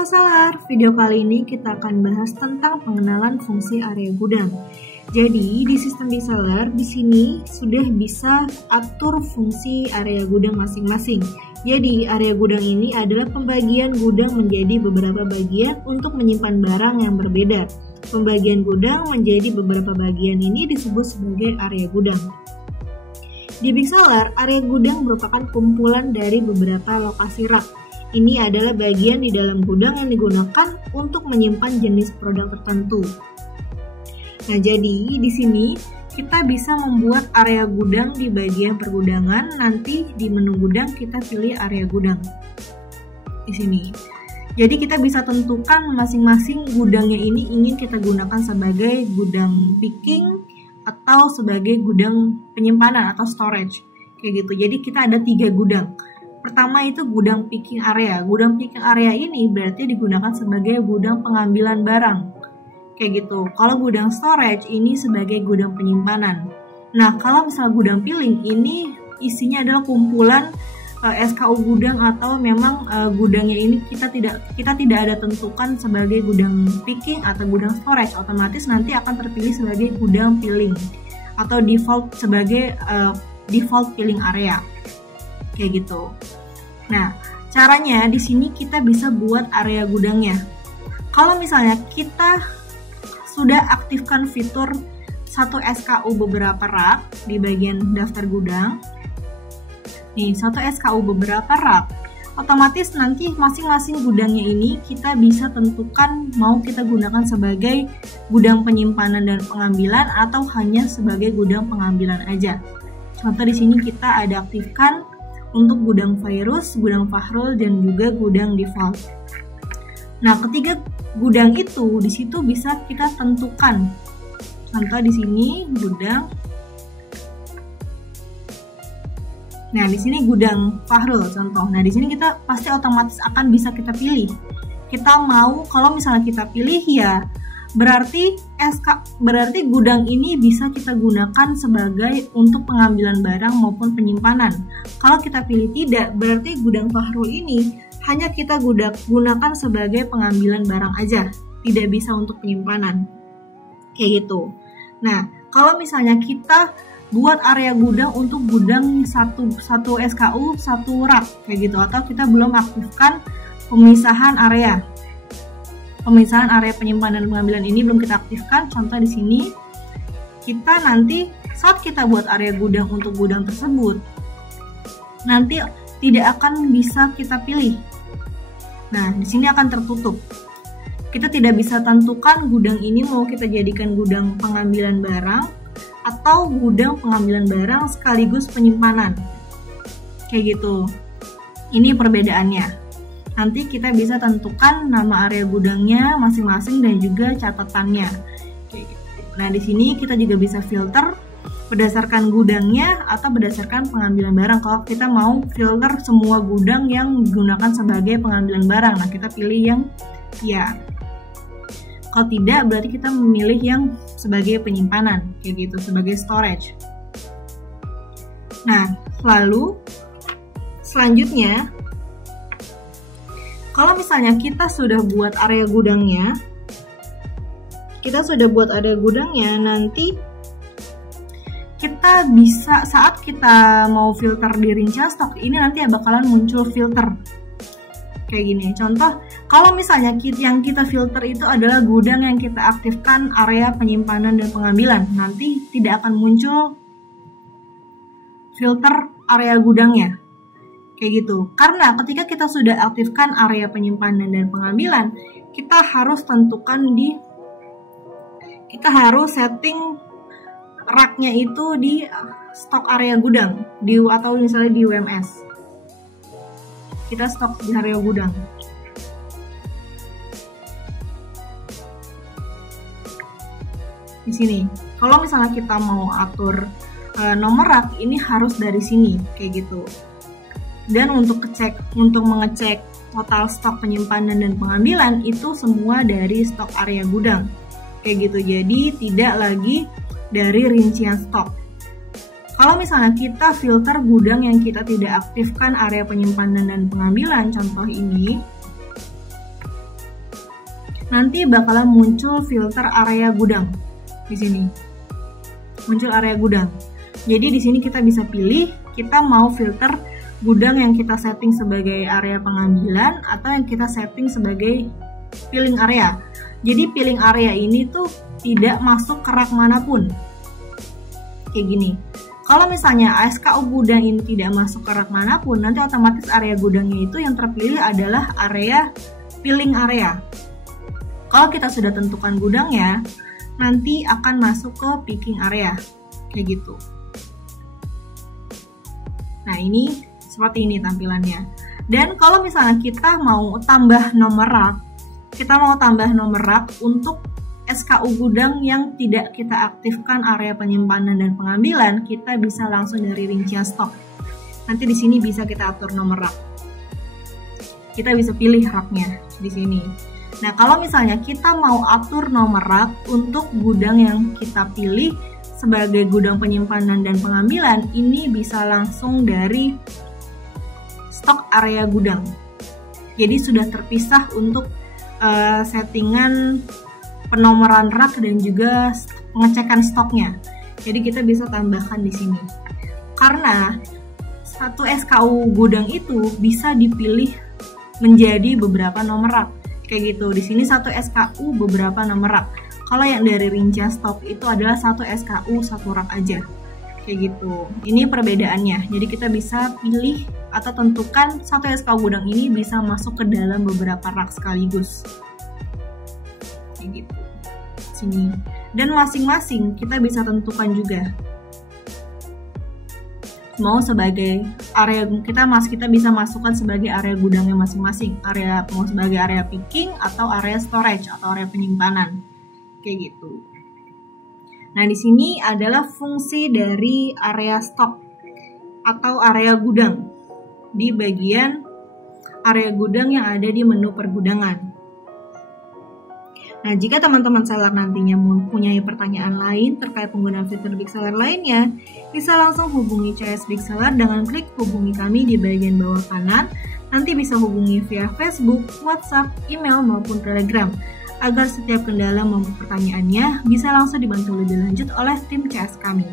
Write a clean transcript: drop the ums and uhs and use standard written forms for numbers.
Halo Salar, video kali ini kita akan bahas tentang pengenalan fungsi area gudang. Jadi di sistem Salar di sini sudah bisa atur fungsi area gudang masing-masing. Jadi area gudang ini adalah pembagian gudang menjadi beberapa bagian untuk menyimpan barang yang berbeda. Pembagian gudang menjadi beberapa bagian ini disebut sebagai area gudang. Di Big Salar, area gudang merupakan kumpulan dari beberapa lokasi rak. Ini adalah bagian di dalam gudang yang digunakan untuk menyimpan jenis produk tertentu. Nah, jadi di sini kita bisa membuat area gudang di bagian pergudangan. Nanti di menu gudang kita pilih area gudang. Di sini. Jadi kita bisa tentukan masing-masing gudangnya ini ingin kita gunakan sebagai gudang picking atau sebagai gudang penyimpanan atau storage. Kayak gitu. Jadi kita ada 3 gudang. Pertama itu gudang picking area. Gudang picking area ini berarti digunakan sebagai gudang pengambilan barang. Kayak gitu. Kalau gudang storage ini sebagai gudang penyimpanan. Nah, kalau misalnya gudang peeling ini isinya adalah kumpulan SKU gudang atau memang gudangnya ini kita tidak ada tentukan sebagai gudang picking atau gudang storage, otomatis nanti akan terpilih sebagai gudang peeling atau default sebagai default peeling area. Kayak gitu. Nah, caranya di sini kita bisa buat area gudangnya. Kalau misalnya kita sudah aktifkan fitur satu SKU beberapa rak di bagian daftar gudang. Nih, satu SKU beberapa rak. Otomatis nanti masing-masing gudangnya ini kita bisa tentukan mau kita gunakan sebagai gudang penyimpanan dan pengambilan atau hanya sebagai gudang pengambilan aja. Contoh di sini kita ada aktifkan untuk gudang virus, gudang Fahrul, dan juga gudang default. Nah, ketiga gudang itu di situ bisa kita tentukan. Contoh di sini gudang. Nah, di sini gudang Fahrul contoh. Nah, di sini kita pasti otomatis akan bisa kita pilih. Kita mau kalau misalnya kita pilih ya berarti gudang ini bisa kita gunakan sebagai untuk pengambilan barang maupun penyimpanan. Kalau kita pilih tidak, berarti gudang Fahrul ini hanya kita gunakan sebagai pengambilan barang aja, tidak bisa untuk penyimpanan. Kayak gitu. Nah, kalau misalnya kita buat area gudang untuk gudang satu SKU, satu rak kayak gitu, atau kita belum aktifkan pemisahan area penyimpanan dan pengambilan ini belum kita aktifkan. Contoh di sini kita nanti saat kita buat area gudang untuk gudang tersebut nanti tidak akan bisa kita pilih. Nah, di sini akan tertutup. Kita tidak bisa tentukan gudang ini mau kita jadikan gudang pengambilan barang atau gudang pengambilan barang sekaligus penyimpanan. Kayak gitu. Ini perbedaannya. Nanti kita bisa tentukan nama area gudangnya masing-masing dan juga catatannya. Nah, di sini kita juga bisa filter berdasarkan gudangnya atau berdasarkan pengambilan barang. Kalau kita mau filter semua gudang yang digunakan sebagai pengambilan barang, nah kita pilih yang ya. Kalau tidak, berarti kita memilih yang sebagai penyimpanan, kayak gitu, sebagai storage. Nah, lalu selanjutnya kalau misalnya kita sudah buat area gudangnya, nanti kita bisa saat kita mau filter di rincian stok ini nanti bakalan muncul filter kayak gini. Contoh, kalau misalnya yang kita filter itu adalah gudang yang kita aktifkan area penyimpanan dan pengambilan, nanti tidak akan muncul filter area gudangnya. Kayak gitu. Karena ketika kita sudah aktifkan area penyimpanan dan pengambilan, kita harus setting raknya itu di stok area gudang atau misalnya di UMS. Kita stok di area gudang. Di sini. Kalau misalnya kita mau atur nomor rak, ini harus dari sini kayak gitu. Dan untuk mengecek total stok penyimpanan dan pengambilan itu semua dari stok area gudang. Kayak gitu. Jadi tidak lagi dari rincian stok. Kalau misalnya kita filter gudang yang kita tidak aktifkan area penyimpanan dan pengambilan, contoh ini, nanti bakalan muncul filter area gudang di sini. Muncul area gudang. Jadi di sini kita bisa pilih kita mau filter gudang yang kita setting sebagai area pengambilan atau yang kita setting sebagai peeling area. Jadi peeling area ini tuh tidak masuk ke rak manapun. Kayak gini. Kalau misalnya SKU gudang ini tidak masuk ke rak manapun, nanti otomatis area gudangnya itu yang terpilih adalah area peeling area. Kalau kita sudah tentukan gudangnya, nanti akan masuk ke picking area. Kayak gitu. Nah, ini seperti ini tampilannya. Dan kalau misalnya kita mau tambah nomor rak, untuk SKU gudang yang tidak kita aktifkan area penyimpanan dan pengambilan, kita bisa langsung dari rincian stok. Nanti di sini bisa kita atur nomor rak. Kita bisa pilih raknya di sini. Nah, kalau misalnya kita mau atur nomor rak untuk gudang yang kita pilih sebagai gudang penyimpanan dan pengambilan, ini bisa langsung dari stok area gudang. Jadi sudah terpisah untuk settingan penomoran rak dan juga pengecekan stoknya. Jadi kita bisa tambahkan di sini. Karena satu SKU gudang itu bisa dipilih menjadi beberapa nomor rak. Kayak gitu. Di sini satu SKU beberapa nomor rak. Kalau yang dari rincian stok itu adalah satu SKU satu rak aja. Kayak gitu. Ini perbedaannya. Jadi kita bisa pilih atau tentukan satu SKU gudang ini bisa masuk ke dalam beberapa rak sekaligus. Kayak gitu. Sini. Dan masing-masing kita bisa tentukan juga. Mau sebagai area kita bisa masukkan sebagai area gudangnya masing-masing, mau sebagai area picking atau area storage atau area penyimpanan, kayak gitu. Nah, di sini adalah fungsi dari area stok atau area gudang di bagian area gudang yang ada di menu pergudangan. Nah, jika teman-teman seller nantinya mempunyai pertanyaan lain terkait penggunaan fitur Big Seller lainnya, bisa langsung hubungi CS Big Seller dengan klik hubungi kami di bagian bawah kanan. Nanti bisa hubungi via Facebook, WhatsApp, email, maupun Telegram, agar setiap kendala maupun pertanyaannya bisa langsung dibantu lebih lanjut oleh tim CS kami.